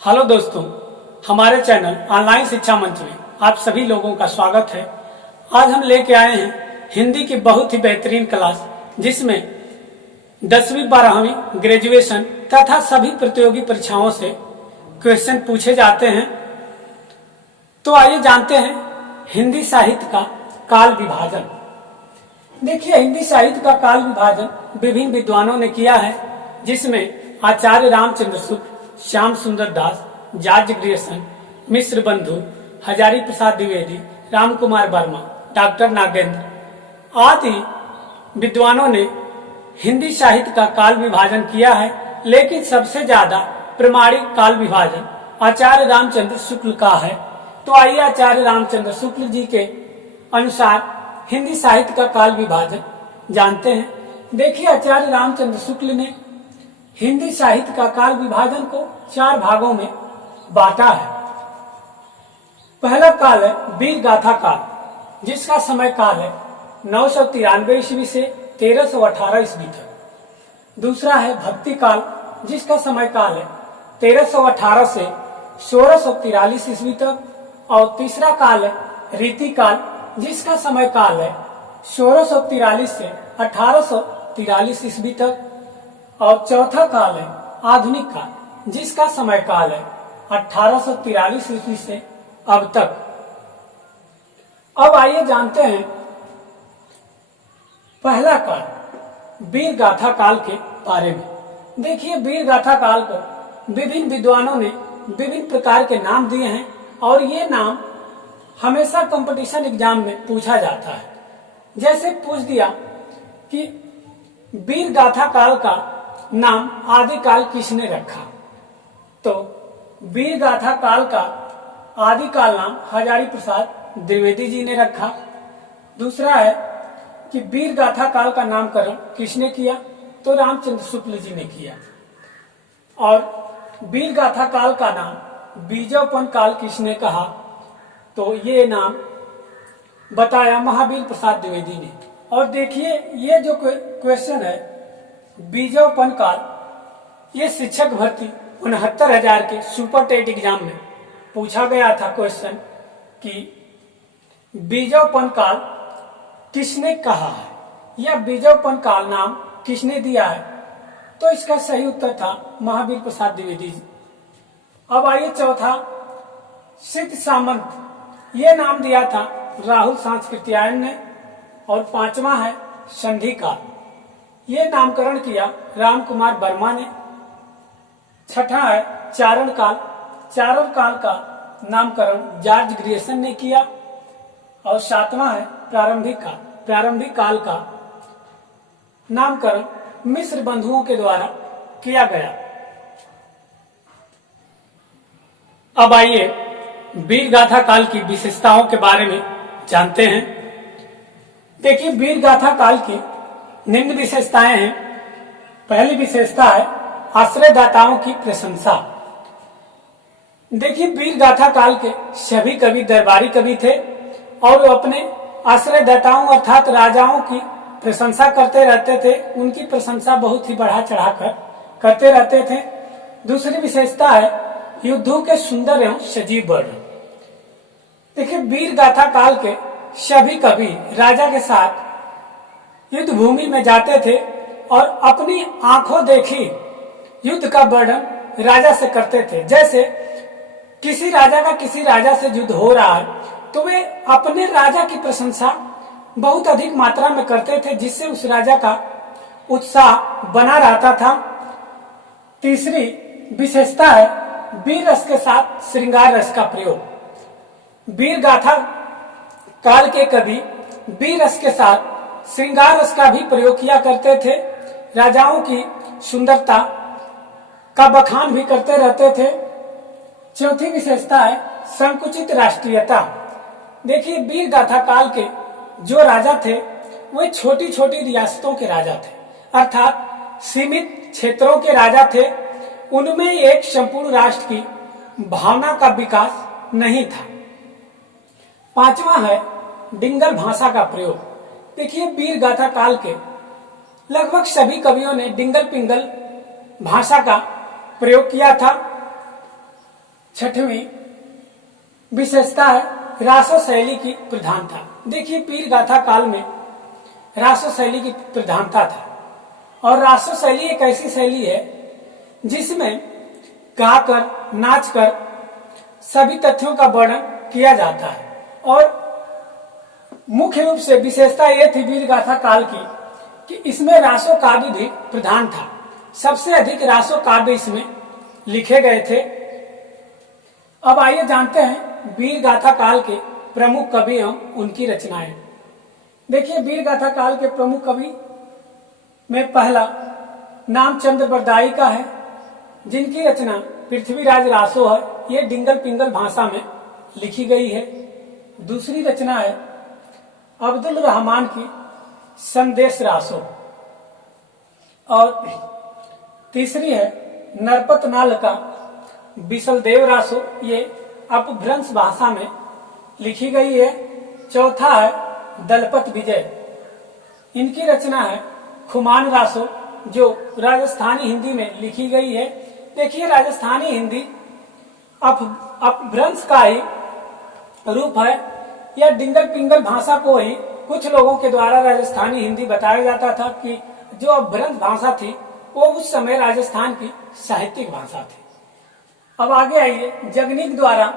Hello दोस्तों, हमारे channel online शिक्षा मंच में आप सभी लोगों का स्वागत है। आज हम लेके आए हैं हिंदी की बहुत ही बेहतरीन क्लास, जिसमें 10वीं 12वीं ग्रेजुएशन तथा सभी प्रतियोगी परीक्षाओं से क्वेश्चन पूछे जाते हैं। तो आइए जानते हैं हिंदी साहित्य का काल विभाजन। देखिए, हिंदी साहित्य का काल विभाजन विभिन्न विद्वानों ने किया है, जिसमें आचार्य रामचंद्र शुक्ल, श्याम सुंदर दास, जॉर्ज ग्रियर्सन, मिश्र बंधु, हजारी प्रसाद द्विवेदी, राम कुमार वर्मा, डॉक्टर नागेंद्र आदि विद्वानों ने हिंदी साहित्य का काल विभाजन किया है। लेकिन सबसे ज्यादा प्रमाणिक काल विभाजन आचार्य रामचंद्र शुक्ल का है। तो आइए आचार्य रामचंद्र शुक्ल जी के अनुसार हिंदी साहित्य का काल विभाजन जानते हैं। देखिए, आचार्य रामचंद्र शुक्ल ने हिंदी साहित्य का काल विभाजन को 4 भागों में बांटा है। पहला काल है वीर गाथा काल, जिसका समय काल है 993 ईस्वी से 1318 ईस्वी तक। दूसरा है भक्ति काल, जिसका समय काल है 1318 से 1643 ईस्वी तक। और तीसरा काल है रीति काल, जिसका समय काल है 1643 से 1843 ईस्वी तक। और चौथा काल है आधुनिक काल, जिसका समय काल है 1843 ईस्वी से अब तक। अब आइए जानते हैं पहला काल वीर गाथा काल के बारे में। देखिए, वीर गाथा काल को विभिन्न विद्वानों ने विभिन्न प्रकार के नाम दिए हैं, और ये नाम हमेशा कंपटीशन एग्जाम में पूछा जाता है। जैसे पूछ दिया कि वीर गाथा काल का नाम आदिकाल किसने रखा, तो वीर गाथा काल का आदिकाल नाम हजारी प्रसाद द्विवेदी जी ने रखा। दूसरा है कि वीर गाथा काल का नामकरण किसने किया, तो रामचंद्र शुक्ल जी ने किया। और वीर गाथा काल का नाम बीजोपन काल किसने कहा, तो ये नाम बताया महावीर प्रसाद द्विवेदी ने। और देखिए, ये जो क्वेश्चन है बीजोपन काल, ये शिक्षक भर्ती 69,000 के सुपर टेट एग्जाम में पूछा गया था क्वेश्चन कि बीजोपन काल किसने कहा है या बीजोपन काल नाम किसने दिया है, तो इसका सही उत्तर था महावीर प्रसाद द्विवेदी जी। अब आइए चौथा, सिद्ध सामंत, ये नाम दिया था राहुल सांस्कृत्यायन ने। और पांचवा है संधि काल, ये नामकरण किया राम कुमार वर्मा ने। छठा है चारण काल, चारण काल का नामकरण जॉर्ज ग्रियर्सन ने किया। और सातवां है प्रारंभिक काल, प्रारंभिक काल का नामकरण मिश्र बंधुओं के द्वारा किया गया। अब आइए वीर गाथा काल की विशेषताओं के बारे में जानते हैं। देखिए, वीर गाथा काल की निम्न विशेषताएं हैं। पहली विशेषता है आश्रयदाताओं की प्रशंसा। देखिए, वीर गाथा काल के सभी कवि दरबारी कवि थे, और वो अपने आश्रयदाताओं अर्थात राजाओं की प्रशंसा करते रहते थे। उनकी प्रशंसा बहुत ही बढ़ा चढ़ाकर करते रहते थे। दूसरी विशेषता है युद्धों के सुंदर एवं सजीव वर्णन। देखिए, वीर गाथा काल के सभी कवि राजा के साथ युद्ध भूमि में जाते थे और अपनी आंखों देखी युद्ध का वर्णन राजा से करते थे। जैसे किसी राजा का किसी राजा से युद्ध हो रहा है, तो वे अपने राजा की प्रशंसा बहुत अधिक मात्रा में करते थे, जिससे उस राजा का उत्साह बना रहता था। तीसरी विशेषता है वीर रस के साथ श्रृंगार रस का प्रयोग। वीर गाथा काल के कवि वीर रस के साथ श्रृंगार रस का भी प्रयोग किया करते थे। राजाओं की सुंदरता का बखान भी करते रहते थे। चौथी विशेषता है संकुचित राष्ट्रीयता। देखिए, वीर गाथा काल के जो राजा थे वे छोटी छोटी रियासतों के राजा थे, अर्थात सीमित क्षेत्रों के राजा थे। उनमें एक संपूर्ण राष्ट्र की भावना का विकास नहीं था। पांचवा है डिंगल भाषा का प्रयोग। देखिए, वीर गाथा काल के लगभग सभी कवियों ने डिंगल पिंगल भाषा का प्रयोग किया था। छठवीं विशेषता है रासो शैली की प्रधानता। देखिए, वीर गाथा काल में रासो शैली की प्रधानता था, और रासो शैली एक ऐसी शैली है जिसमें गाकर, नाचकर सभी तथ्यों का वर्णन किया जाता है। और मुख्य रूप से विशेषता यह थी वीर गाथा काल की कि इसमें रासो काव्य भी प्रधान था। सबसे अधिक रासो काव्य इसमें लिखे गए थे। अब आइए जानते हैं वीर गाथा काल के प्रमुख कवि एवं उनकी रचनाएं। देखिए, वीर गाथा काल के प्रमुख कवि में पहला नामचंद्र बरदाई का है, जिनकी रचना पृथ्वीराज रासो है। ये डिंगल पिंगल भाषा में लिखी गई है। दूसरी रचना है अब्दुल रहमान की संदेश रासो, और तीसरी है नरपत नाल का बिसलदेव रासो। ये अपभ्रंश भाषा में लिखी गई है। चौथा है दलपत विजय, इनकी रचना है खुमान रासो, जो राजस्थानी हिंदी में लिखी गई है। देखिए, राजस्थानी हिंदी अपभ्रंश का ही रूप है। यह डिंगल पिंगल भाषा को ही कुछ लोगों के द्वारा राजस्थानी हिंदी बताया जाता था कि जो अपभ्रंश भाषा थी वो उस समय राजस्थान की साहित्यिक भाषा थी। अब आगे आइए, जगनीक द्वारा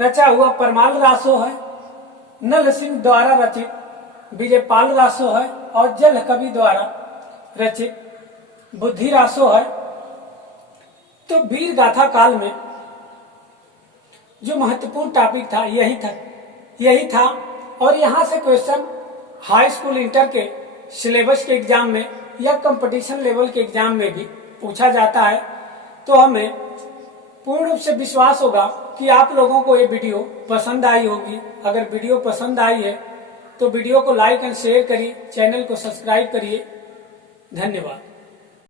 रचा हुआ परमाल रासो है, नल सिंह द्वारा रचित विजयपाल रासो है, और जल कवि द्वारा रचित बुद्धि रासो है। तो वीर गाथा काल में जो महत्वपूर्ण टॉपिक था यही था। और यहाँ से क्वेश्चन हाई स्कूल, इंटर के सिलेबस के एग्जाम में या कंपटीशन लेवल के एग्जाम में भी पूछा जाता है। तो हमें पूर्ण रूप से विश्वास होगा कि आप लोगों को ये वीडियो पसंद आई होगी। अगर वीडियो पसंद आई है तो वीडियो को लाइक एंड शेयर करिए, चैनल को सब्सक्राइब करिए। धन्यवाद।